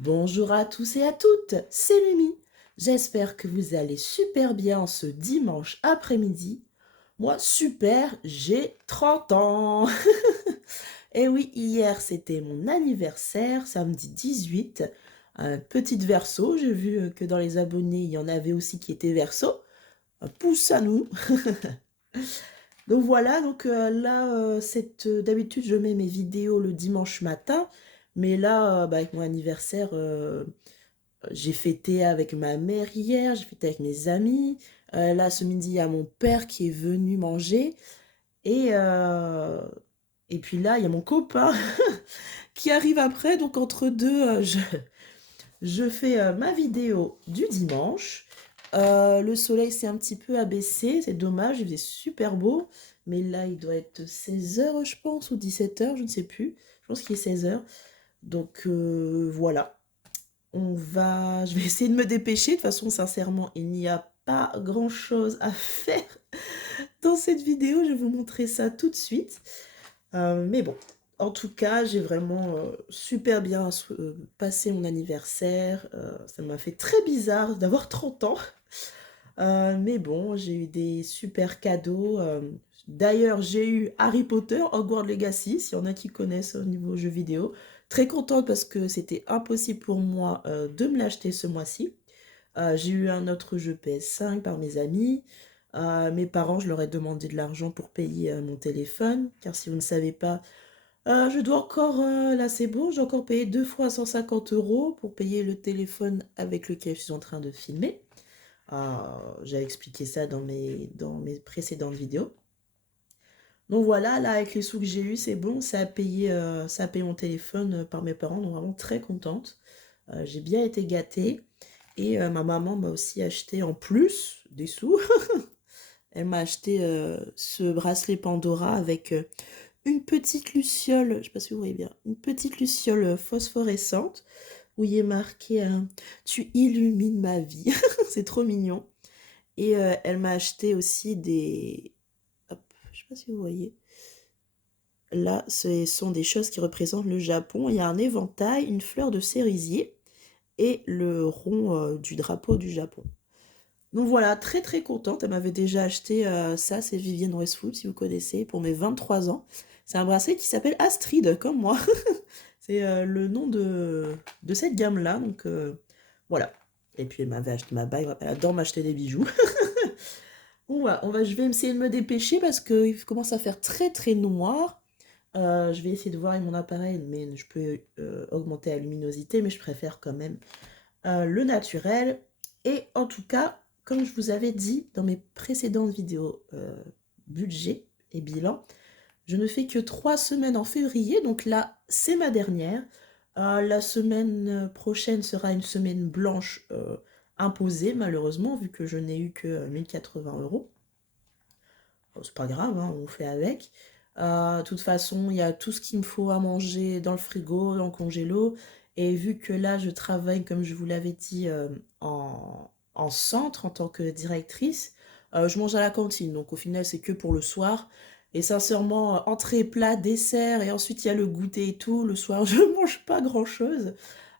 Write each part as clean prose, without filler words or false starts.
Bonjour à tous et à toutes, c'est Mimi. J'espère que vous allez super bien ce dimanche après-midi. Moi, super, j'ai 30 ans. Et oui, hier, c'était mon anniversaire, samedi 18. Petite verso, j'ai vu que dans les abonnés, il y en avait aussi qui étaient verso. Un pouce à nous. Donc voilà, donc là, d'habitude, je mets mes vidéos le dimanche matin. Mais là, avec mon anniversaire, j'ai fêté avec ma mère hier, j'ai fêté avec mes amis. Là, ce midi, il y a mon père qui est venu manger. Et, euh, et puis là, il y a mon copain qui arrive après. Donc, entre deux, je fais ma vidéo du dimanche. Le soleil s'est un petit peu abaissé. C'est dommage, il faisait super beau. Mais là, il doit être 16 h, je pense, ou 17 h, je ne sais plus. Je pense qu'il est 16 h. Donc, voilà. Je vais essayer de me dépêcher. De toute façon, sincèrement, il n'y a pas grand-chose à faire dans cette vidéo. Je vais vous montrer ça tout de suite. Mais bon, en tout cas, j'ai vraiment super bien passé mon anniversaire. Ça m'a fait très bizarre d'avoir 30 ans. Mais bon, j'ai eu des super cadeaux. D'ailleurs, j'ai eu Harry Potter, Hogwarts Legacy, s'il y en a qui connaissent au niveau jeux vidéo. Très contente parce que c'était impossible pour moi de me l'acheter ce mois-ci. J'ai eu un autre jeu PS5 par mes amis. Mes parents, je leur ai demandé de l'argent pour payer mon téléphone, car si vous ne savez pas, je dois encore, là c'est bon, j'ai encore payé 2 fois 150 euros pour payer le téléphone avec lequel je suis en train de filmer. J'ai expliqué ça dans mes précédentes vidéos. Donc voilà, là avec les sous que j'ai eu, c'est bon, ça a payé mon téléphone par mes parents, donc vraiment très contente. J'ai bien été gâtée. Et ma maman m'a aussi acheté en plus des sous. Elle m'a acheté ce bracelet Pandora avec une petite luciole, je ne sais pas si vous voyez bien, une petite luciole phosphorescente où il est marqué Tu illumines ma vie. C'est trop mignon. Et elle m'a acheté aussi des... Hop, je ne sais pas si vous voyez. Là, ce sont des choses qui représentent le Japon. Il y a un éventail, une fleur de cerisier et le rond du drapeau du Japon. Donc voilà, très très contente. Elle m'avait déjà acheté ça, c'est Vivienne Westwood, si vous connaissez, pour mes 23 ans. C'est un bracelet qui s'appelle Astrid, comme moi. C'est le nom de cette gamme-là. Donc voilà. Et puis elle m'avait acheté ma bague. Elle adore m'acheter des bijoux. Bon, voilà, je vais essayer de me dépêcher parce qu'il commence à faire très très noir. Je vais essayer de voir avec mon appareil, mais je peux augmenter la luminosité, mais je préfère quand même le naturel. Et en tout cas, comme je vous avais dit dans mes précédentes vidéos budget et bilan, je ne fais que 3 semaines en février, donc là, c'est ma dernière. La semaine prochaine sera une semaine blanche imposée, malheureusement, vu que je n'ai eu que 1080 euros. Bon, c'est pas grave, hein, on fait avec. De toute façon, il y a tout ce qu'il me faut à manger dans le frigo, dans le congélo. Et vu que là, je travaille, comme je vous l'avais dit, en centre en tant que directrice, je mange à la cantine. Donc au final, c'est que pour le soir. Et sincèrement, entrée, plat, dessert, et ensuite il y a le goûter et tout. Le soir, je mange pas grand-chose.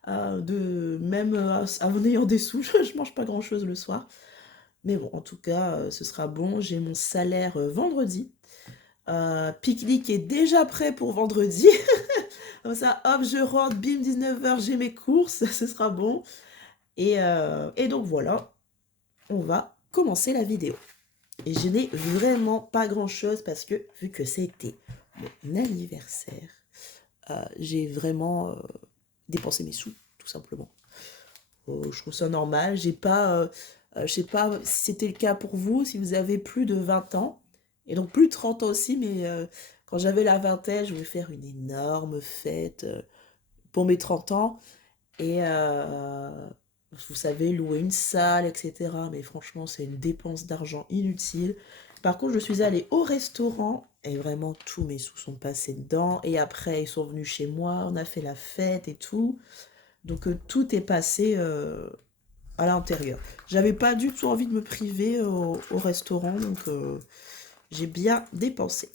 Même en ayant des sous, je mange pas grand-chose le soir. Mais bon, en tout cas, ce sera bon. J'ai mon salaire vendredi. Pique-nique est déjà prêt pour vendredi. Comme ça, hop, je rentre, bim, 19 h, j'ai mes courses, ce sera bon. Et donc voilà, on va commencer la vidéo. Et je n'ai vraiment pas grand-chose parce que, vu que c'était mon anniversaire, j'ai vraiment dépensé mes sous, tout simplement. Je trouve ça normal. J'ai pas, je sais pas si c'était le cas pour vous, si vous avez plus de 20 ans, et donc plus de 30 ans aussi, mais quand j'avais la vingtaine, je voulais faire une énorme fête pour mes 30 ans, et vous savez, louer une salle, etc. Mais franchement, c'est une dépense d'argent inutile. Par contre, je suis allée au restaurant, et vraiment, tous mes sous sont passés dedans, et après, ils sont venus chez moi, on a fait la fête et tout. Donc tout est passé à l'intérieur. J'avais pas du tout envie de me priver au restaurant, donc j'ai bien dépensé.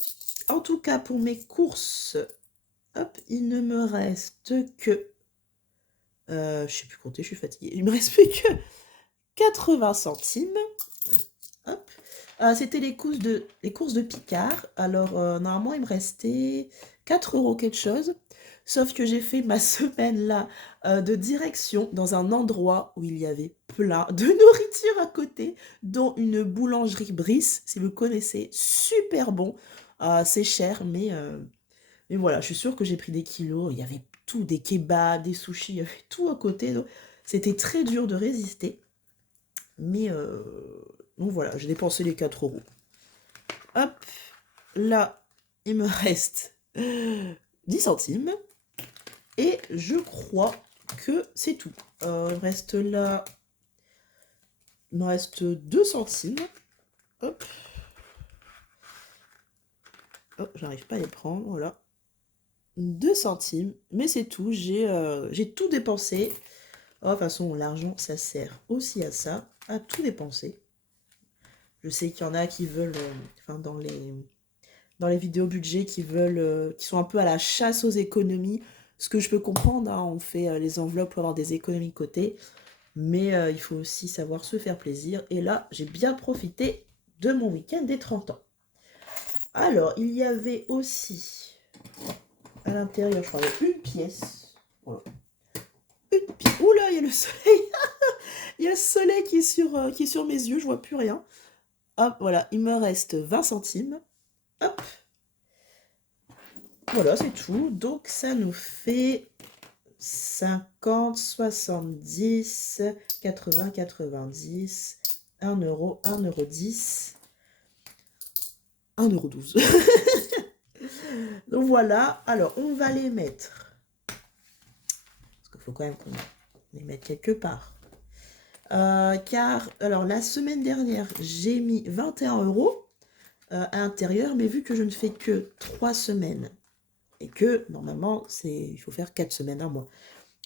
En tout cas, pour mes courses, hop, il ne me reste que Je sais plus compter, je suis fatiguée. Il me reste plus que 80 centimes. Hop. C'était les courses de Picard. Alors, normalement, il me restait 4 € quelque chose. Sauf que j'ai fait ma semaine là de direction dans un endroit où il y avait plein de nourriture à côté, dont une boulangerie Brice, si vous connaissez, super bon. C'est cher, mais voilà, je suis sûre que j'ai pris des kilos. Il y avait tout, des kebabs, des sushis, il y avait tout à côté. Donc, c'était très dur de résister. Mais donc voilà, j'ai dépensé les 4 €. Hop, là, il me reste 10 centimes. Et je crois que c'est tout. Il me reste là... Il me reste 2 centimes. Hop. Oh, j'arrive pas à les prendre, voilà. 2 centimes, mais c'est tout. J'ai tout dépensé. Oh, de toute façon, l'argent, ça sert aussi à ça, à tout dépenser. Je sais qu'il y en a qui veulent, enfin, dans les vidéos budget, qui sont un peu à la chasse aux économies. Ce que je peux comprendre, hein, on fait les enveloppes pour avoir des économies de côté. Mais il faut aussi savoir se faire plaisir. Et là, j'ai bien profité de mon week-end des 30 ans. Alors, il y avait aussi, à l'intérieur, je crois, une pièce. Voilà. Une pièce. Oula, il y a le soleil. Il y a le soleil qui est sur mes yeux, je vois plus rien. Hop, voilà, il me reste 20 centimes. Hop. Voilà, c'est tout. Donc, ça nous fait 50, 70, 80, 90, 1 €, 1,10 €, 1,12 €. Donc voilà, alors on va les mettre. Parce qu'il faut quand même qu'on les mette quelque part. Car, alors la semaine dernière, j'ai mis 21 € à l'intérieur, mais vu que je ne fais que 3 semaines, et que normalement, il faut faire 4 semaines, un mois.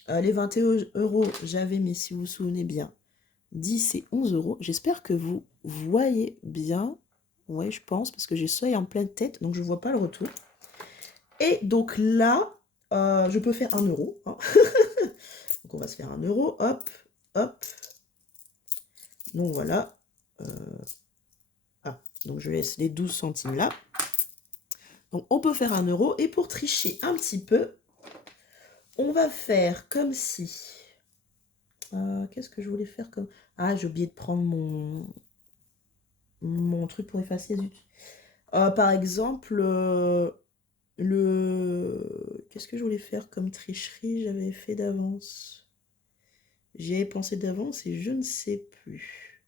Les 21 €, j'avais mis, si vous vous souvenez bien, 10 et 11 €. J'espère que vous voyez bien. Oui, je pense, parce que j'ai le soleil en pleine tête, donc je ne vois pas le retour. Et donc là, je peux faire 1 €. Hein. Donc on va se faire 1 €. Hop, hop. Donc voilà. Donc je laisse les 12 centimes là. Donc on peut faire 1 €. Et pour tricher un petit peu, on va faire comme si... qu'est-ce que je voulais faire comme... Ah, j'ai oublié de prendre mon truc pour effacer. Par exemple, qu'est-ce que je voulais faire comme tricherie? J'avais fait d'avance. J'y avais pensé d'avance et je ne sais plus.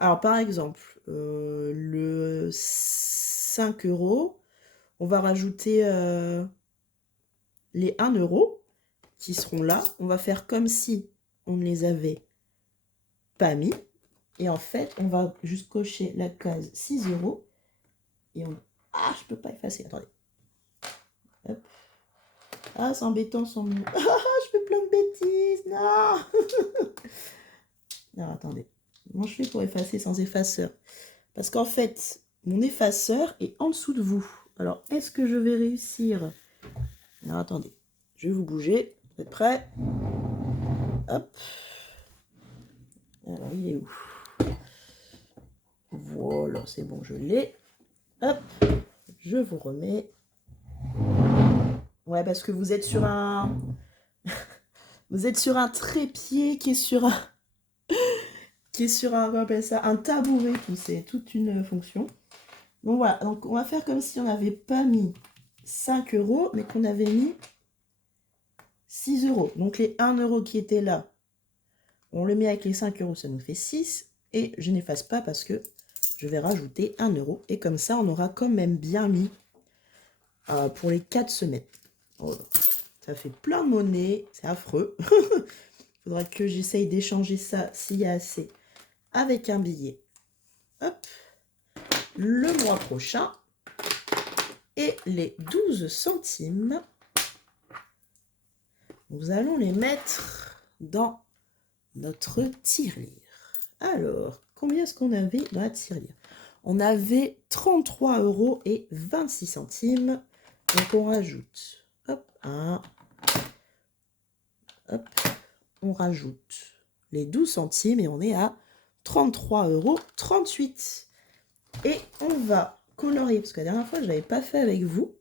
Alors, par exemple, le 5 €, on va rajouter les 1 € qui seront là. On va faire comme si on ne les avait pas mis. Et en fait, on va juste cocher la case 6 €. Et on... Ah, je peux pas effacer. Attendez. Hop. Ah, c'est embêtant son nom. Ah, je fais plein de bêtises. Non. Non, attendez. Comment je fais pour effacer sans effaceur? Parce qu'en fait, mon effaceur est en dessous de vous. Alors, est-ce que je vais réussir? Alors, attendez. Je vais vous bouger. Vous êtes prêts? Hop. Alors, il est où? Voilà, c'est bon, je l'ai. Hop. Je vous remets. Ouais, parce que vous êtes sur un... Vous êtes sur un trépied qui est sur un... comment on appelle ça, un tabouret, c'est toute une fonction. Donc voilà, donc on va faire comme si on n'avait pas mis 5 €, mais qu'on avait mis 6 €. Donc les 1 € qui étaient là, on le met avec les 5 €, ça nous fait 6. Et je n'efface pas parce que je vais rajouter 1 €. Et comme ça, on aura quand même bien mis pour les 4 semaines. Oh, ça fait plein de monnaie, c'est affreux. Il faudra que j'essaye d'échanger ça, s'il y a assez, avec un billet. Hop. Le mois prochain. Et les 12 centimes, nous allons les mettre dans notre tirelire. Alors, combien est-ce qu'on avait dans la tirelire? On avait 33 € et 26 centimes. Donc on rajoute, hop, 1, hop, on rajoute les 12 centimes et on est à 33,38 €. Et on va colorier, parce que la dernière fois, je ne l'avais pas fait avec vous.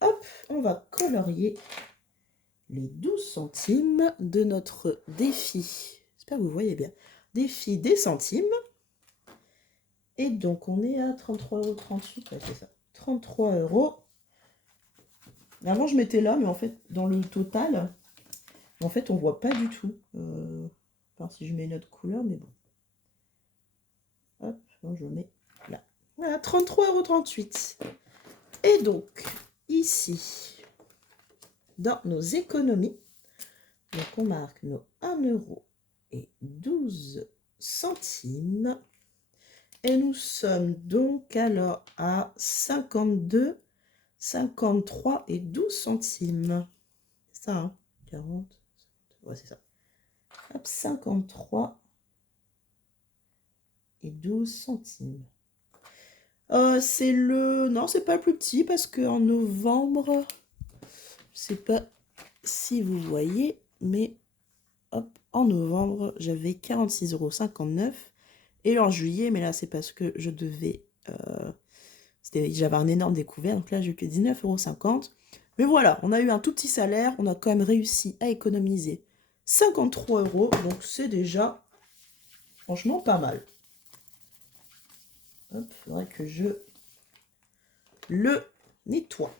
Hop, on va colorier les 12 centimes de notre défi. J'espère que vous voyez bien. Défi des centimes. Et donc, on est à 33,38 €. Ouais, c'est ça. 33 €. Avant, je mettais là, mais en fait, dans le total, en fait, on voit pas du tout. Enfin, si je mets une autre couleur, mais bon. Hop, donc je mets là. Voilà, 33,38 €. Et donc, ici, dans nos économies, donc on marque nos 1,12 €. Et nous sommes donc alors à 52, 53 et 12 centimes. C'est ça, hein, 40, ouais, c'est ça. Hop, 53 et 12 centimes. C'est le... Non, c'est pas le plus petit parce qu'en novembre, je sais pas si vous voyez, mais hop, en novembre, j'avais 46,59 € et en juillet, mais là, c'est parce que je devais... j'avais un énorme découvert, donc là, j'ai eu que 19,50 €. Mais voilà, on a eu un tout petit salaire, on a quand même réussi à économiser 53 €, donc c'est déjà franchement pas mal. Hop, il faudrait que je le nettoie.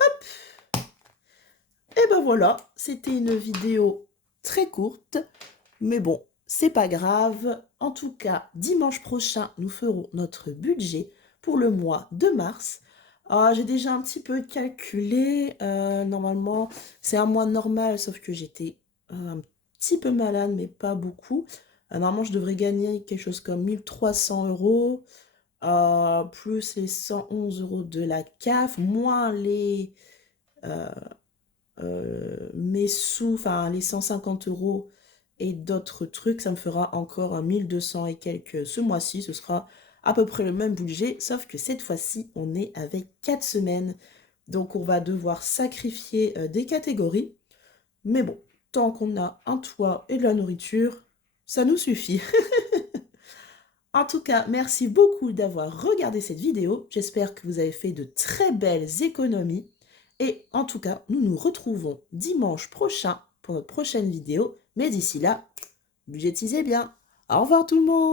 Hop. Et ben voilà, c'était une vidéo très courte, mais bon, c'est pas grave. En tout cas, dimanche prochain, nous ferons notre budget pour le mois de mars. J'ai déjà un petit peu calculé. Normalement, c'est un mois normal, sauf que j'étais un petit peu malade, mais pas beaucoup. Normalement, je devrais gagner quelque chose comme 1300 €, plus les 111 € de la CAF, moins les mes sous, enfin les 150 € et d'autres trucs, ça me fera encore un 1200 et quelques ce mois-ci. Ce sera à peu près le même budget, sauf que cette fois-ci, on est avec 4 semaines. Donc, on va devoir sacrifier des catégories. Mais bon, tant qu'on a un toit et de la nourriture, ça nous suffit. En tout cas, merci beaucoup d'avoir regardé cette vidéo. J'espère que vous avez fait de très belles économies. Et en tout cas, nous nous retrouvons dimanche prochain pour notre prochaine vidéo. Mais d'ici là, budgétisez bien. Au revoir tout le monde!